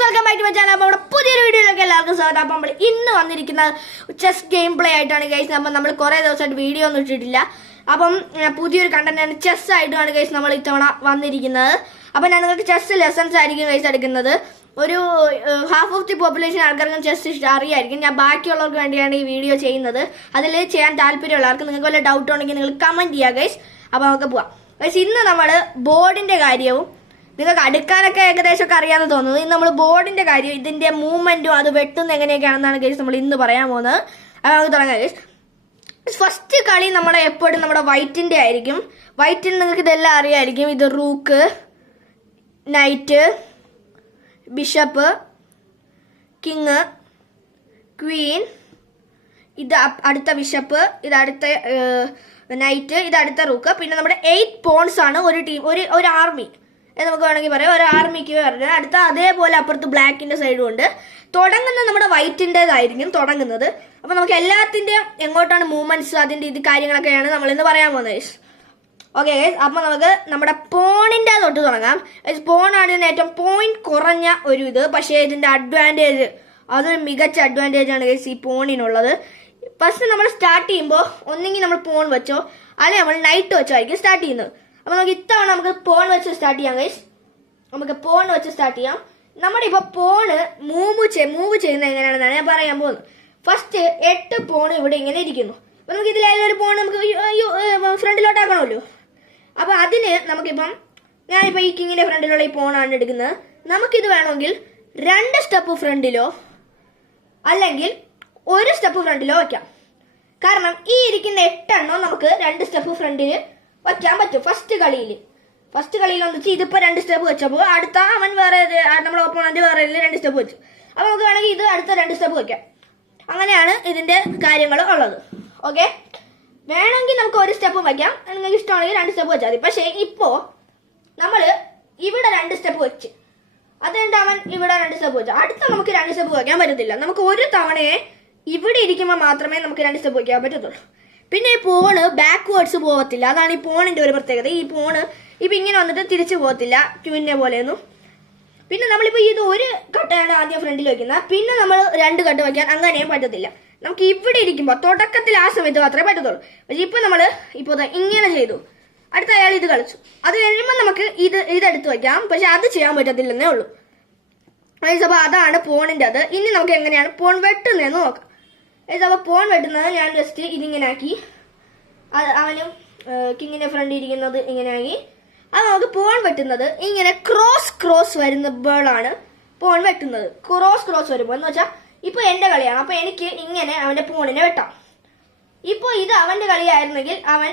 Guys welcome back to my channel. അപ്പോൾ നമ്മുടെ പുതിയൊരു വീഡിയോയിലേക്ക് എല്ലാവർക്കും സ്വാഗതം. അപ്പോൾ നമ്മൾ ഇന്ന് വന്നിരിക്കുന്ന ചെസ് ഗെയിം പ്ലേ ആയിട്ടാണ് ഗൈസ്. അപ്പം നമ്മൾ കുറേ ദിവസമായിട്ട് വീഡിയോ ഒന്നും ഇട്ടിട്ടില്ല. അപ്പം പുതിയൊരു കണ്ടന്റാണ്, ചെസ് ആയിട്ടാണ് ഗൈസ് നമ്മൾ ഇത്തവണ വന്നിരിക്കുന്നത്. അപ്പം ഞാൻ നിങ്ങൾക്ക് ചെസ് ലെസൺസ് ആയിരിക്കും ഗൈസ് എടുക്കുന്നത്. ഒരു ഹാഫ് ഓഫ് ദി പോപ്പുലേഷൻ ആൾക്കാർക്കും ചെസ് അറിയായിരിക്കും. ഞാൻ ബാക്കിയുള്ളവർക്ക് വേണ്ടിയാണ് ഈ വീഡിയോ ചെയ്യുന്നത്. അതിൽ ചെയ്യാൻ താല്പര്യമുള്ളവർക്ക് നിങ്ങൾക്ക് വല്ല ഡൗട്ട് ഉണ്ടെങ്കിൽ നിങ്ങൾ കമന്റ് ചെയ്യുക ഗൈസ്. അപ്പോൾ നമുക്ക് പോവാം ഗൈസ്. ഇന്ന് നമ്മൾ ബോർഡിന്റെ കാര്യവും നിങ്ങൾക്ക് അടുക്കാനൊക്കെ ഏകദേശമൊക്കെ അറിയാമെന്ന് തോന്നുന്നു. ഇന്ന് നമ്മൾ ബോർഡിന്റെ കാര്യം, ഇതിന്റെ മൂവ്മെന്റും അത് വെട്ടുന്ന എങ്ങനെയൊക്കെയാണെന്നാണ് ഗൈസ് നമ്മൾ ഇന്ന് പറയാൻ പോകുന്നത്. അത് നമുക്ക് തുടങ്ങാം ഗൈസ്. ഫസ്റ്റ് കളി നമ്മുടെ എപ്പോഴും നമ്മുടെ വൈറ്റിന്റെ ആയിരിക്കും. വൈറ്റിൽ നിങ്ങൾക്ക് ഇതെല്ലാം അറിയായിരിക്കും. ഇത് rook, night, bishop, king, Queen, ഇത് അടുത്ത ബിഷപ്പ്, ഇത് അടുത്ത നൈറ്റ്, ഇത് അടുത്ത റൂക്ക്. പിന്നെ നമ്മുടെ 8 പോൺസ് ആണ് ഒരു ടീം, ഒരു ആർമി നമുക്ക് വേണമെങ്കിൽ പറയാം. ഒരു ആർമിക്ക് പറഞ്ഞാൽ അടുത്ത അതേപോലെ അപ്പുറത്ത് ബ്ലാക്കിന്റെ സൈഡും ഉണ്ട്. തുടങ്ങുന്നത് നമ്മുടെ വൈറ്റിൻ്റെതായിരിക്കും തുടങ്ങുന്നത്. അപ്പൊ നമുക്ക് എല്ലാത്തിന്റെയും എങ്ങോട്ടാണ് മൂവ്മെന്റ്സ്, അതിന്റെ ഇത് കാര്യങ്ങളൊക്കെയാണ് നമ്മൾ ഇന്ന് പറയാൻ പോകുന്നത് ഗൈസ്. ഓക്കെ ഗൈസ്, അപ്പൊ നമുക്ക് നമ്മുടെ പോണിന്റെ തൊട്ട് തുടങ്ങാം. പോണാണ് ഇതിന് ഏറ്റവും പോയിന്റ് കുറഞ്ഞ ഒരു ഇത്. പക്ഷേ ഇതിന്റെ അഡ്വാൻറ്റേജ്, അതൊരു മികച്ച അഡ്വാൻറ്റേജ് ആണ് ഗൈസ് ഈ പോണിനുള്ളത്. ഫസ്റ്റ് നമ്മൾ സ്റ്റാർട്ട് ചെയ്യുമ്പോൾ ഒന്നെങ്കിൽ നമ്മൾ പോൺ വെച്ചോ അല്ലെങ്കിൽ നമ്മൾ നൈറ്റ് വെച്ചോ ആയിരിക്കും സ്റ്റാർട്ട് ചെയ്യുന്നത്. അപ്പൊ നമുക്ക് ഇത്തവണ നമുക്ക് പോൺ വെച്ച് സ്റ്റാർട്ട് ചെയ്യാം ഗൈസ്. നമുക്ക് പോൺ വെച്ച് സ്റ്റാർട്ട് ചെയ്യാം. നമ്മുടെ ഇപ്പൊ പോണ് മൂവ് ചെയ്യുന്നത് എങ്ങനെയാണെന്നാണ് ഞാൻ പറയാൻ പോകുന്നത്. ഫസ്റ്റ് 8 പോൺ ഇവിടെ ഇങ്ങനെ ഇരിക്കുന്നു. അപ്പൊ നമുക്ക് ഇതിലായാലും ഒരു പോൺ നമുക്ക് ഫ്രണ്ടിലോട്ടാക്കണമല്ലോ. അപ്പൊ അതിന് നമുക്കിപ്പം ഞാനിപ്പോ ഈ കിങ്ങിന്റെ ഫ്രണ്ടിലുള്ള ഈ പോണാണ് എടുക്കുന്നത്. നമുക്കിത് വേണമെങ്കിൽ 2 സ്റ്റെപ്പ് ഫ്രണ്ടിലോ അല്ലെങ്കിൽ 1 സ്റ്റെപ്പ് ഫ്രണ്ടിലോ വയ്ക്കാം. കാരണം ഈ ഇരിക്കുന്ന 8 എണ്ണം നമുക്ക് 2 സ്റ്റെപ്പ് ഫ്രണ്ടിൽ വയ്ക്കാൻ പറ്റും. ഫസ്റ്റ് കളിയിൽ എന്ന് വെച്ചാൽ ഇതിപ്പോ 2 സ്റ്റെപ്പ് വെച്ചപ്പോൾ അടുത്ത അവൻ വേറെ, നമ്മുടെ ഓപ്പോണന്റ് വേറെ 2 സ്റ്റെപ്പ് വെച്ചു. അപ്പൊ നമുക്ക് വേണമെങ്കിൽ ഇത് അടുത്ത 2 സ്റ്റെപ്പ് വെക്കാം. അങ്ങനെയാണ് ഇതിന്റെ കാര്യങ്ങൾ ഉള്ളത്. ഓക്കെ, വേണമെങ്കിൽ നമുക്ക് 1 സ്റ്റെപ്പ് വയ്ക്കാം. നിങ്ങൾക്ക് ഇഷ്ടമാണെങ്കിൽ 2 സ്റ്റെപ്പ് വെച്ചാൽ മതി. പക്ഷേ ഇപ്പോ നമ്മള് ഇവിടെ 2 സ്റ്റെപ്പ് വെച്ച്, അതുകൊണ്ട് അവൻ ഇവിടെ 2 സ്റ്റെപ്പ് വെച്ചു. അടുത്ത നമുക്ക് 2 സ്റ്റെപ്പ് വയ്ക്കാൻ പറ്റത്തില്ല. നമുക്ക് ഒരു തവണയെ ഇവിടെ ഇരിക്കുമ്പോൾ മാത്രമേ നമുക്ക് 2 സ്റ്റെപ്പ് വയ്ക്കാൻ പറ്റത്തുള്ളൂ. പിന്നെ ഈ പോണ് ബാക്ക്വേർഡ്സ് പോകത്തില്ല. അതാണ് ഈ പോണിന്റെ ഒരു പ്രത്യേകത. ഈ പോണ് ഇപ്പൊ ഇങ്ങനെ വന്നിട്ട് തിരിച്ചു പോകത്തില്ല ക്യൂവിനെ പോലെയൊന്നും. പിന്നെ നമ്മളിപ്പോ ഇത് ഒരു കട്ടയാണ് ആദ്യം ഫ്രണ്ടിൽ വെക്കുന്നത്, പിന്നെ നമ്മൾ 2 കട്ട് വയ്ക്കാൻ അങ്ങനെയും പറ്റത്തില്ല. നമുക്ക് ഇവിടെ ഇരിക്കുമ്പോൾ തുടക്കത്തിൽ ആ സമയത്ത് മാത്രമേ പറ്റത്തുള്ളൂ. പക്ഷെ ഇപ്പൊ നമ്മള് ഇപ്പൊ ഇങ്ങനെ ചെയ്തു, അടുത്ത അയാൾ ഇത് കളിച്ചു, അത് കഴിയുമ്പോൾ നമുക്ക് ഇതെടുത്ത് വയ്ക്കാം. പക്ഷെ അത് ചെയ്യാൻ പറ്റത്തില്ലെന്നേ ഉള്ളൂ. അപ്പൊ അതാണ് പോണിന്റെ അത്. ഇനി നമുക്ക് എങ്ങനെയാണ് പോൺ വെട്ടുന്നതെന്ന് നോക്കാം. അപ്പൊ പോൺ വെട്ടുന്നത് ഞാൻ ജസ്റ്റ് ഇതിങ്ങനെ ആക്കി, അവനും കിങ്ങിന്റെ ഫ്രണ്ട് ഇരിക്കുന്നത് ഇങ്ങനെ ആക്കി. അത് നമുക്ക് പോൺ വെട്ടുന്നത് ഇങ്ങനെ ക്രോസ് വരുമ്പോഴാണ് പോൺ വെട്ടുന്നത്. ക്രോസ് വരുമ്പോൾ എന്ന് വെച്ചാൽ ഇപ്പൊ എന്റെ കളിയാണ്. അപ്പൊ എനിക്ക് ഇങ്ങനെ അവന്റെ പോണിനെ വെട്ടാം. ഇപ്പൊ ഇത് അവന്റെ കളിയായിരുന്നെങ്കിൽ അവൻ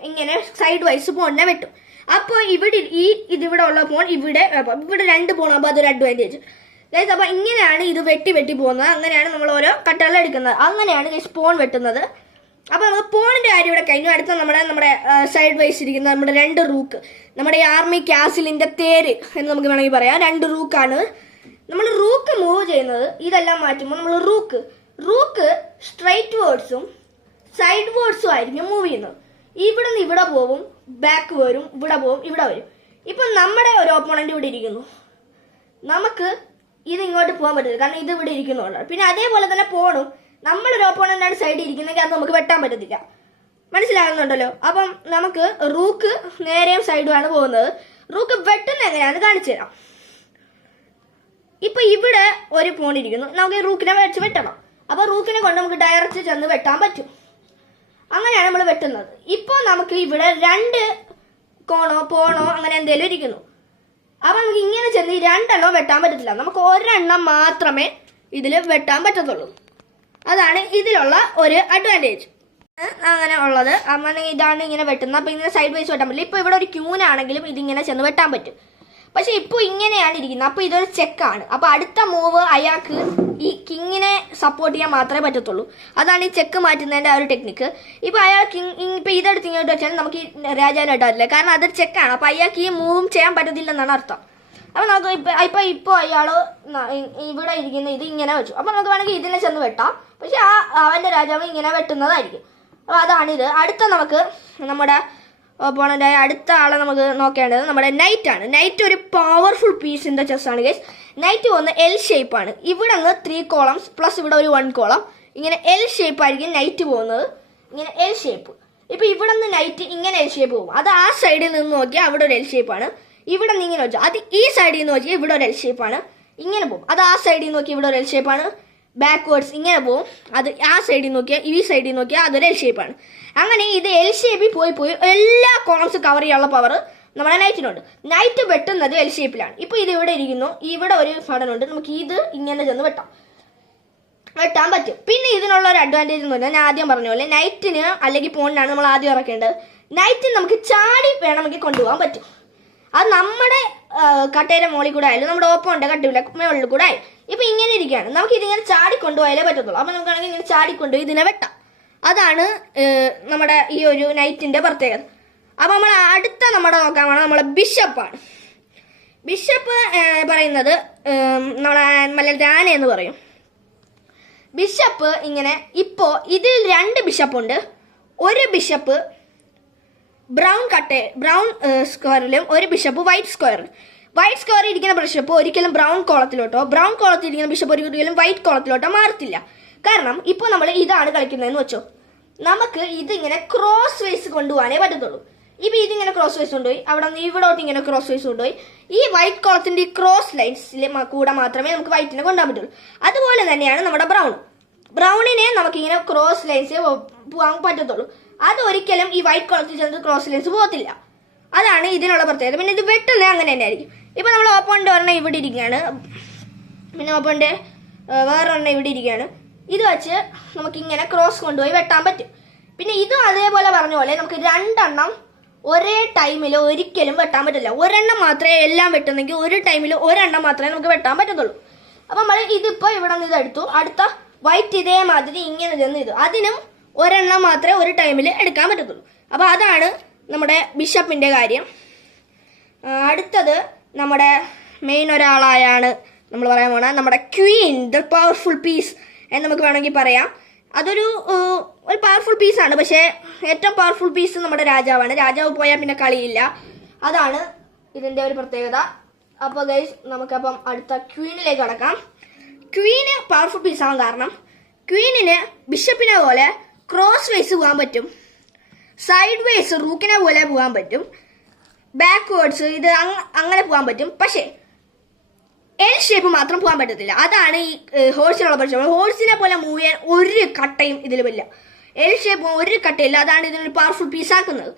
ഇങ്ങനെ സൈഡ് വൈസ് പോണിനെ വെട്ടും. അപ്പൊ ഇതിവിടെ ഉള്ള പോൺ ഇവിടെ 2 പോൺ ആകുമ്പോൾ അതൊരു അഡ്വാൻറ്റേജ്. അപ്പൊ ഇങ്ങനെയാണ് ഇത് വെട്ടി പോകുന്നത്. അങ്ങനെയാണ് നമ്മൾ ഓരോ കട്ടകൾ എടുക്കുന്നത്. അങ്ങനെയാണ് പോൺ വെട്ടുന്നത്. അപ്പൊ നമുക്ക് പോണിന്റെ കാര്യം ഇവിടെ കഴിഞ്ഞു. അടുത്ത നമ്മുടെ സൈഡ് വൈസ് ഇരിക്കുന്ന നമ്മുടെ 2 റൂക്ക്, നമ്മുടെ ഈ ആർമി കാസിലിന്റെ തേര് എന്ന് നമുക്ക് വേണമെങ്കിൽ പറയാം. 2 റൂക്കാണ്. നമ്മൾ റൂക്ക് മൂവ് ചെയ്യുന്നത് ഇതെല്ലാം മാറ്റുമ്പോൾ നമ്മൾ റൂക്ക് സ്ട്രൈറ്റ് വേർഡ്സും സൈഡ് വേർഡ്സും ആയിരിക്കും മൂവ് ചെയ്യുന്നത്. ഇവിടെ നിന്ന് ഇവിടെ പോവും, ബാക്ക് വരും, ഇവിടെ പോവും, ഇവിടെ വരും. ഇപ്പൊ നമ്മുടെ ഒരു ഓപ്പോണന്റ് ഇവിടെ ഇരിക്കുന്നു, നമുക്ക് ഇത് ഇങ്ങോട്ട് പോകാൻ പറ്റില്ല, കാരണം ഇത് ഇവിടെ ഇരിക്കുന്നുണ്ട്. പിന്നെ അതേപോലെ തന്നെ പോണും നമ്മളൊരു ഓപ്പോണന്റാണ് സൈഡിൽ ഇരിക്കുന്നെങ്കിൽ അത് നമുക്ക് വെട്ടാൻ പറ്റത്തില്ല. മനസ്സിലാകുന്നുണ്ടല്ലോ? അപ്പം നമുക്ക് റൂക്ക് നേരെയും സൈഡുമാണ് പോകുന്നത്. റൂക്ക് വെട്ടുന്ന എങ്ങനെയാണ് കാണിച്ചു തരാം. ഇപ്പൊ ഇവിടെ ഒരു പോൺ ഇരിക്കുന്നു, നമുക്ക് ഈ റൂക്കിനെ വെച്ച് വെട്ടണം. അപ്പൊ റൂക്കിനെ കൊണ്ട് നമുക്ക് ഡയറക്റ്റ് ചെന്ന് വെട്ടാൻ പറ്റും. അങ്ങനെയാണ് നമ്മൾ വെട്ടുന്നത്. ഇപ്പൊ നമുക്ക് ഇവിടെ 2 പോണോ അങ്ങനെ എന്തെങ്കിലും ഇരിക്കുന്നു. അപ്പൊ നമുക്ക് ഇങ്ങനെ ചെന്ന് 2 എണ്ണം വെട്ടാൻ പറ്റത്തില്ല. നമുക്ക് 1 എണ്ണം മാത്രമേ ഇതിൽ വെട്ടാൻ പറ്റത്തുള്ളൂ. അതാണ് ഇതിലുള്ള ഒരു അഡ്വാൻറ്റേജ്. അങ്ങനെ ഉള്ളത്. അങ്ങനെ ഇതാണ് ഇങ്ങനെ വെട്ടുന്നത്. അപ്പൊ ഇങ്ങനെ സൈഡ് വൈസ് വെട്ടാൻ പറ്റില്ല. ഇപ്പൊ ഇവിടെ ഒരു ക്യൂനാണെങ്കിലും ഇതിങ്ങനെ ചെന്ന് വെട്ടാൻ പറ്റും. പക്ഷെ ഇപ്പൊ ഇങ്ങനെയാണ് ഇരിക്കുന്നത്. അപ്പൊ ഇതൊരു ചെക്കാണ്. അപ്പൊ അടുത്ത മൂവ് അയാൾക്ക് ഈ കിങ്ങിനെ സപ്പോർട്ട് ചെയ്യാൻ മാത്രമേ പറ്റത്തുള്ളൂ. അതാണ് ഈ ചെക്ക് മാറ്റുന്നതിന്റെ ആ ഒരു ടെക്നിക്ക്. ഇപ്പൊ അയാൾ ഇപ്പൊ ഇതെടുത്ത് ഇങ്ങോട്ട് വെച്ചാൽ നമുക്ക് ഈ രാജാവിനെ ഇട്ടാറില്ല, കാരണം അതൊരു ചെക്കാണ്. അപ്പൊ അയാൾക്ക് ഈ മൂവും ചെയ്യാൻ പറ്റത്തില്ലെന്നാണ് അർത്ഥം. അപ്പൊ നമുക്ക് ഇപ്പൊ അയാള് ഇവിടെ ഇരിക്കുന്ന ഇത് ഇങ്ങനെ വെച്ചു. അപ്പൊ നമുക്ക് വേണമെങ്കിൽ ഇതിനെ ചെന്ന് വെട്ടാം. പക്ഷെ അവന്റെ രാജാവ് ഇങ്ങനെ വെട്ടുന്നതായിരിക്കും. അപ്പൊ അതാണിത്. അടുത്ത നമുക്ക് നമ്മുടെ ഓപ്പോണൻ്റായ അടുത്ത ആളെ നമുക്ക് നോക്കേണ്ടത് നമ്മുടെ നൈറ്റ് ആണ്. നൈറ്റ് ഒരു powerful piece in the chess ആണ് ഗൈസ്. നൈറ്റ് പോകുന്ന എൽ ഷേപ്പാണ്. ഇവിടെ അങ്ങ് 3 കോളംസ് പ്ലസ് ഇവിടെ ഒരു 1 കോളം, ഇങ്ങനെ എൽ ഷേപ്പ് ആയിരിക്കും നൈറ്റ് പോകുന്നത്. ഇങ്ങനെ എൽ ഷേപ്പ്. ഇപ്പം ഇവിടെ നിന്ന് നൈറ്റ് ഇങ്ങനെ എൽ ഷേപ്പ് പോകും. അത് ആ സൈഡിൽ നിന്ന് നോക്കിയാൽ അവിടെ ഒരു എൽ ഷേപ്പാണ്. ഇവിടെ നിന്ന് ഇങ്ങനെ വെച്ചാൽ അത് ഈ സൈഡിൽ നിന്ന് നോക്കിയാൽ ഇവിടെ ഒരു എൽ ഷേപ്പാണ്. ഇങ്ങനെ പോകും. അത് ആ സൈഡിൽ നിന്ന് നോക്കിയാൽ ഇവിടെ ഒരു എൽ ഷേപ്പാണ്. ബാക്ക്വേർഡ്സ് ഇങ്ങനെ പോകും. അത് ആ സൈഡിൽ നോക്കിയാൽ ഈ സൈഡിൽ നോക്കിയാൽ അതൊരു എൽ ഷേപ്പാണ്. അങ്ങനെ ഇത് എൽ ഷേപ്പിൽ പോയി എല്ലാ കോളംസ് കവർ ചെയ്യാനുള്ള പവർ നമ്മുടെ നൈറ്റിനുണ്ട്. നൈറ്റ് വെട്ടുന്നത് എൽ ഷേപ്പിലാണ്. ഇപ്പോൾ ഇത് ഇവിടെ ഇരിക്കുന്നു. ഇവിടെ ഒരു ഫടനുണ്ട്. നമുക്ക് ഇത് ഇങ്ങനെ ചെന്ന് വെട്ടാൻ പറ്റും. പിന്നെ ഇതിനുള്ള ഒരു അഡ്വാൻറ്റേജ് എന്ന് പറഞ്ഞാൽ ഞാൻ ആദ്യം പറഞ്ഞ പോലെ നൈറ്റിന് അല്ലെങ്കിൽ പോണിനാണ് നമ്മൾ ആദ്യം ഇറക്കേണ്ടത്. നൈറ്റിന് നമുക്ക് ചാടി വേണമെങ്കിൽ കൊണ്ടുപോകാൻ പറ്റും. അത് നമ്മുടെ കട്ടയുടെ മുകളിൽ കൂടെ ആയാലും നമ്മുടെ ഓപ്പോണ്ട് കട്ടിയില്ല മുകളിൽ കൂടെ ആയി. ഇപ്പം ഇങ്ങനെ ഇരിക്കുകയാണ്. നമുക്ക് ഇതിങ്ങനെ ചാടി കൊണ്ടുപോയാലേ പറ്റത്തുള്ളൂ. അപ്പം നമുക്കാണെങ്കിൽ ഇങ്ങനെ ചാടിക്കൊണ്ടുപോയി ഇതിനെ വെട്ടാം. അതാണ് നമ്മുടെ ഈ ഒരു നൈറ്റിൻ്റെ പ്രത്യേകത. അപ്പം നമ്മൾ അടുത്ത നമ്മുടെ നോക്കാൻ വേണം നമ്മളെ ബിഷപ്പാണ്. ബിഷപ്പ് പറയുന്നത് നമ്മളെ മലയാളത്തിൽ ആന എന്ന് പറയും. ബിഷപ്പ് ഇങ്ങനെ ഇപ്പോൾ ഇതിൽ 2 ബിഷപ്പുണ്ട്. ഒരു ബിഷപ്പ് ബ്രൗൺ സ്ക്വയറിലും ഒരു ബിഷപ്പ് വൈറ്റ് സ്ക്വയറിൽ. വൈറ്റ് സ്ക്വയറിൽ ഇരിക്കുന്ന ബിഷപ്പ് ഒരിക്കലും ബ്രൗൺ കോളത്തിലോട്ടോ ബ്രൗൺ കോളത്തിൽ ഇരിക്കുന്ന ബിഷപ്പ് ഒരിക്കലും വൈറ്റ് കോളത്തിലോട്ടോ മാറത്തില്ല. കാരണം ഇപ്പോൾ നമ്മൾ ഇതാണ് കളിക്കുന്നതെന്ന് വെച്ചോ, നമുക്ക് ഇതിങ്ങനെ ക്രോസ് വൈസ് കൊണ്ടുപോകാനേ പറ്റത്തുള്ളൂ. ഇപ്പം ഇതിങ്ങനെ ക്രോസ് വൈസ് കൊണ്ടുപോയി അവിടെ നിന്ന് ഇവിടോട്ട് ഇങ്ങനെ ക്രോസ് വൈസ് കൊണ്ടുപോയി ഈ വൈറ്റ് കോളത്തിൻ്റെ ഈ ക്രോസ് ലൈൻസിൽ കൂടെ മാത്രമേ നമുക്ക് വൈറ്റിനെ കൊണ്ടുപോകാൻ പറ്റുള്ളൂ. അതുപോലെ തന്നെയാണ് നമ്മുടെ ബ്രൗണിനെ നമുക്കിങ്ങനെ ക്രോസ് ലൈൻസ് പോകാൻ പറ്റത്തുള്ളൂ. അതൊരിക്കലും ഈ വൈറ്റ് കോളത്തിൽ ചെന്ന് ക്രോസ് ലൈൻസ് പോകത്തില്ല. അതാണ് ഇതിനുള്ള പ്രത്യേകത. പിന്നെ ഇത് വെട്ടുന്നത് അങ്ങനെ തന്നെ ആയിരിക്കും. ഇപ്പം നമ്മൾ ഓപ്പോണ്ട് ഒരെണ്ണം ഇവിടെ ഇരിക്കുകയാണ്, പിന്നെ ഓപ്പോണ്ട് വേറൊരെണ്ണം ഇവിടെ ഇരിക്കുകയാണ്. ഇത് വെച്ച് നമുക്കിങ്ങനെ ക്രോസ് കൊണ്ടുപോയി വെട്ടാൻ പറ്റും. പിന്നെ ഇതും അതേപോലെ പറഞ്ഞ പോലെ നമുക്ക് 2 എണ്ണം ഒരേ ടൈമിൽ ഒരിക്കലും വെട്ടാൻ പറ്റില്ല. ഒരെണ്ണം മാത്രമേ എല്ലാം വെട്ടുന്നെങ്കിൽ ഒരു ടൈമിൽ ഒരെണ്ണം മാത്രമേ നമുക്ക് വെട്ടാൻ പറ്റത്തുള്ളൂ. അപ്പം നമ്മൾ ഇതിപ്പോൾ ഇവിടെ നിന്ന് ഇതെടുത്തു. അടുത്ത വൈറ്റ് ഇതേമാതിരി ഇങ്ങനെ ചെന്ന് ഇത് അതിനും ഒരെണ്ണം മാത്രമേ ഒരു ടൈമിൽ എടുക്കാൻ പറ്റത്തുള്ളൂ. അപ്പോൾ അതാണ് നമ്മുടെ ബിഷപ്പിൻ്റെ കാര്യം. അടുത്തത് നമ്മുടെ മെയിൻ ഒരാളായാണ് നമ്മൾ പറയാൻ പോകുന്നത് നമ്മുടെ ക്വീൻ, ദ പവർഫുൾ പീസ് എന്ന് നമുക്ക് വേണമെങ്കിൽ പറയാം. അതൊരു പവർഫുൾ പീസാണ്. പക്ഷേ ഏറ്റവും പവർഫുൾ പീസ് നമ്മുടെ രാജാവാണ്. രാജാവ് പോയാൽ പിന്നെ കളിയില്ല. അതാണ് ഇതിൻ്റെ ഒരു പ്രത്യേകത. അപ്പോൾ ഗൈസ് നമുക്കപ്പം അടുത്ത ക്വീനിലേക്ക് കടക്കാം. ക്വീന് പവർഫുൾ പീസാവാൻ കാരണം ക്വീനിന് ബിഷപ്പിനെ പോലെ ക്രോസ് വൈസ് പോകാൻ പറ്റും, സൈഡ് വൈസ് റൂക്കിനെ പോലെ പോകാൻ പറ്റും, ബാക്ക്വേർഡ്സ് ഇത് അങ്ങനെ പോകാൻ പറ്റും. പക്ഷേ എൽ ഷേപ്പ് മാത്രം പോകാൻ പറ്റത്തില്ല. അതാണ് ഈ ഹോഴ്സിനുള്ള പ്രശ്നം. ഹോഴ്സിനെ പോലെ മൂവ് ചെയ്യാൻ ഒരു കട്ടയും ഇതിലുമില്ല. എൽ ഷേപ്പ് ഒരു കട്ടയില്ല. അതാണ് ഇതിനൊരു പവർഫുൾ പീസാക്കുന്നത്.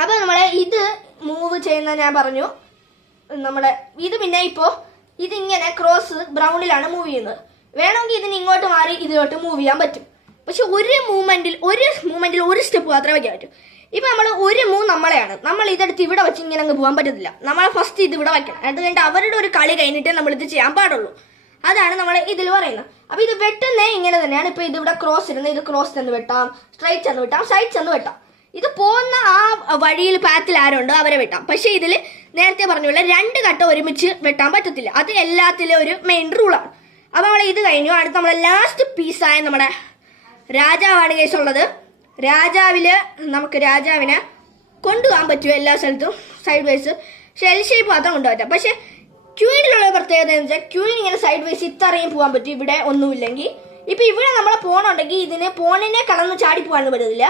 അപ്പോൾ നമ്മളെ ഇത് മൂവ് ചെയ്യുന്ന ഞാൻ പറഞ്ഞു. നമ്മളെ ഇത് പിന്നെ ഇപ്പോൾ ഇതിങ്ങനെ ക്രോസ് ബ്രൗണിലാണ് മൂവ് ചെയ്യുന്നത്. വേണമെങ്കിൽ ഇതിന് ഇങ്ങോട്ട് മാറി ഇതിലോട്ട് മൂവ് ചെയ്യാൻ പറ്റും. പക്ഷെ ഒരു മൂവ്മെന്റിൽ ഒരു സ്റ്റെപ്പ് മാത്രമേ വയ്ക്കാൻ പറ്റും. ഇപ്പം നമ്മൾ ഒരു മൂവ് നമ്മളെയാണ്. നമ്മൾ ഇതെടുത്ത് ഇവിടെ വെച്ച് ഇങ്ങനെ അങ്ങ് പോകാൻ പറ്റത്തില്ല. നമ്മൾ ഫസ്റ്റ് ഇത് ഇവിടെ വയ്ക്കണം. അത് കഴിഞ്ഞിട്ട് അവരുടെ ഒരു കളി കഴിഞ്ഞിട്ടേ നമ്മളിത് ചെയ്യാൻ പാടുള്ളൂ. അതാണ് നമ്മൾ ഇതിൽ പറയുന്നത്. അപ്പോൾ ഇത് വെട്ടുന്നേ ഇങ്ങനെ തന്നെയാണ്. ഇപ്പോൾ ഇതിവിടെ ക്രോസ് ഇരുന്ന് ഇത് ക്രോസ് ചെന്ന് വെട്ടാം, സ്ട്രൈറ്റ് ചെന്ന് വെട്ടാം, സൈഡ് ചെന്ന് വെട്ടാം. ഇത് പോകുന്ന ആ വഴിയിൽ പാത്തിൽ ആരുണ്ടോ അവരെ വെട്ടാം. പക്ഷേ ഇതിൽ നേരത്തെ പറഞ്ഞ പോലെ 2 കട്ട ഒരുമിച്ച് വെട്ടാൻ പറ്റത്തില്ല. അത് എല്ലാത്തിലും ഒരു മെയിൻ റൂളാണ്. അപ്പോൾ നമ്മൾ ഇത് കഴിഞ്ഞു. അടുത്ത നമ്മളെ ലാസ്റ്റ് പീസായ നമ്മുടെ രാജാവാണ് കേസുള്ളത്. നമുക്ക് രാജാവിനെ കൊണ്ടുപോകാൻ പറ്റും എല്ലാ സ്ഥലത്തും സൈഡ് വൈസ്. പക്ഷെ എൽ ഷേപ്പ് മാത്രം കൊണ്ടുപോകാം. പക്ഷെ ക്യൂനിലുള്ള പ്രത്യേകത എന്ന് വെച്ചാൽ ക്യൂൻ ഇങ്ങനെ സൈഡ് വൈസ് ഇത്രയും പോകാൻ പറ്റും. ഇവിടെ ഒന്നുമില്ലെങ്കിൽ ഇപ്പം ഇവിടെ നമ്മളെ പോണുണ്ടെങ്കിൽ ഇതിന് പോണിനെ കടന്ന് ചാടി പോകാനൊന്നും പറ്റത്തില്ല.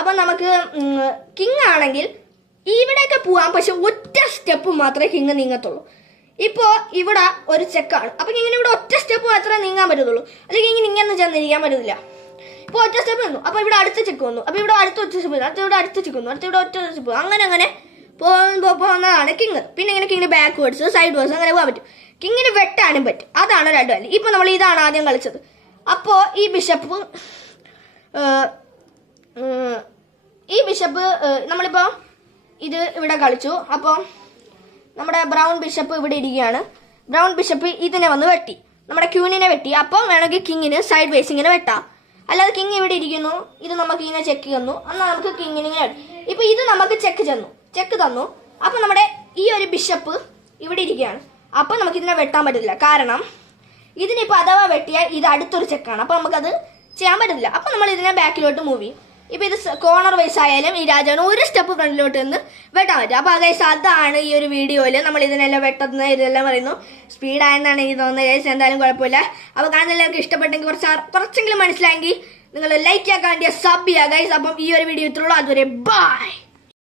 അപ്പം നമുക്ക് കിങ് ആണെങ്കിൽ ഇവിടെയൊക്കെ പോവാം. പക്ഷെ ഒറ്റ സ്റ്റെപ്പ് മാത്രമേ കിങ് നീങ്ങത്തുള്ളൂ. ഇപ്പോൾ ഇവിടെ ഒരു ചെക്കാണ്. അപ്പം ഇങ്ങനെ ഇവിടെ ഒറ്റ സ്റ്റെപ്പ് മാത്രമേ നീങ്ങാൻ പറ്റത്തുള്ളൂ. അല്ലെങ്കിൽ ഇങ്ങനെ ചെന്നിരിക്കാൻ പറ്റത്തില്ല. ഇപ്പോൾ ഒറ്റ സ്റ്റെപ്പ് വന്നു. അപ്പോൾ ഇവിടെ അടുത്ത ചെക്ക് വന്നു. അപ്പോൾ ഇവിടെ അടുത്ത ഒറ്റ സ്റ്റെപ്പ് വന്നു. ഇവിടെ അടുത്ത ചെക്ക് വന്നു. ഇവിടെ ഒറ്റ സ്റ്റെപ്പ്. അങ്ങനെ പോകുന്നതാണ് കിങ്. പിന്നെ ഇങ്ങനെ കിങ്ങിന് ബാക്ക്വേർഡ്സ് സൈഡ് വേർഡ്സ് അങ്ങനെ പോകാൻ പറ്റും. കിങ്ങിന് വെട്ടാനും പറ്റും. അതാണ് ഒരു അഡ്വാൻറ്റേജ്. ഇപ്പോൾ നമ്മൾ ഇതാണ് ആദ്യം കളിച്ചത്. അപ്പോൾ ഈ ബിഷപ്പ് നമ്മളിപ്പോൾ ഇത് ഇവിടെ കളിച്ചു. അപ്പോൾ നമ്മുടെ ബ്രൗൺ ബിഷപ്പ് ഇവിടെ ഇരിക്കുകയാണ്. ബ്രൗൺ ബിഷപ്പ് ഇതിനെ വന്ന് വെട്ടി, നമ്മുടെ ക്യൂനിനെ വെട്ടി. അപ്പം വേണമെങ്കിൽ കിങ്ങിന് സൈഡ് വൈസ് ഇങ്ങനെ വെട്ടാം. അല്ലാതെ കിങ് ഇവിടെ ഇരിക്കുന്നു, ഇത് നമുക്ക് ഇങ്ങനെ ചെക്ക് തന്നു, എന്നാൽ നമുക്ക് കിങ്ങിന് ഇങ്ങനെ ഇപ്പം ഇത് നമുക്ക് ചെക്ക് തന്നു. അപ്പം നമ്മുടെ ഈ ഒരു ബിഷപ്പ് ഇവിടെ ഇരിക്കുകയാണ്. അപ്പം നമുക്കിതിനെ വെട്ടാൻ പറ്റില്ല. കാരണം ഇതിനിപ്പോൾ അഥവാ വെട്ടിയാൽ ഇത് അടുത്തൊരു ചെക്കാണ്. അപ്പം നമുക്കത് ചെയ്യാൻ പറ്റില്ല. അപ്പം നമ്മൾ ഇതിനെ ബാക്കിലോട്ട് മൂവ് ചെയ്യും. ഇപ്പൊ ഇത് കോർണർ വൈസ് ആയാലും ഈ രാജാവിന് ഒരു സ്റ്റെപ്പ് ഫ്രണ്ടിലോട്ട് നിന്ന് വെട്ടാൻ പറ്റും. അപ്പൊ ഗൈസ് അതാണ് ഈ ഒരു വീഡിയോയിൽ നമ്മൾ ഇതിനെല്ലാം വെട്ടുന്നത്. ഇതെല്ലാം പറയുന്നു സ്പീഡ് ആയെന്നാണ് എനിക്ക് തോന്നുന്നത് ഗൈസ്. എന്തായാലും കുഴപ്പമില്ല. അപ്പൊ കാണുന്നവർക്ക് ഇഷ്ടപ്പെട്ടെങ്കിൽ കുറച്ചെങ്കിലും മനസ്സിലായെങ്കിൽ നിങ്ങൾ ലൈക്ക് ആക്കാൻ വേണ്ടിയ സബ് ചെയ്യുക ഗൈസ്. അപ്പം ഈ ഒരു വീഡിയോ ഇത്രയുള്ളൂ. അതുവരെ ബൈ.